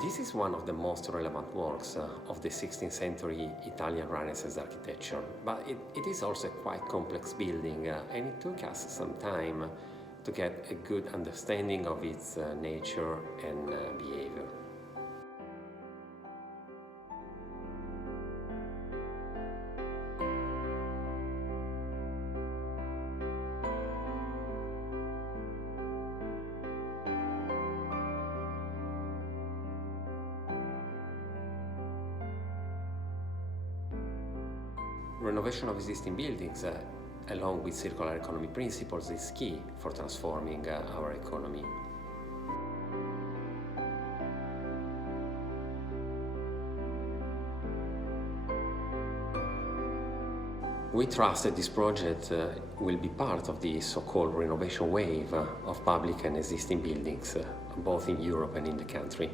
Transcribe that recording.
This is one of the most relevant works of the 16th century Italian Renaissance architecture, but it is also a quite complex building and it took us some time to get a good understanding of its nature and behavior. Renovation of existing buildings, along with circular economy principles, is key for transforming our economy. We trust that this project will be part of the so-called renovation wave of public and existing buildings, both in Europe and in the country.